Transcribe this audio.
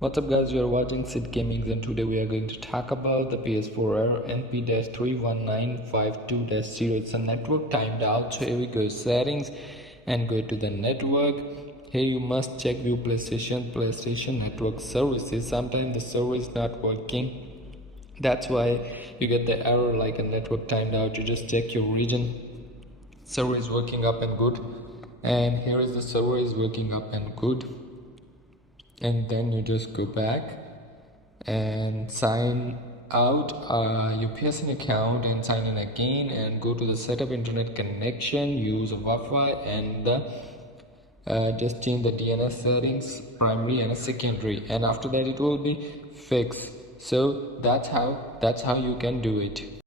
What's up guys, you are watching Sid Gaming and today we are going to talk about the PS4 error NP-31952-0. It's a network timed out. So here we go, settings and go to the network. Here you must check view PlayStation network services. Sometimes the server is not working. That's why you get the error like a network timed out. You just check your region. Server is working up and good. And here is the server is working up and good. And then you just go back and sign out your PSN account and sign in again and go to the setup internet connection, use Wi-Fi and just change the DNS settings, primary and secondary, and after that it will be fixed. So that's how you can do it.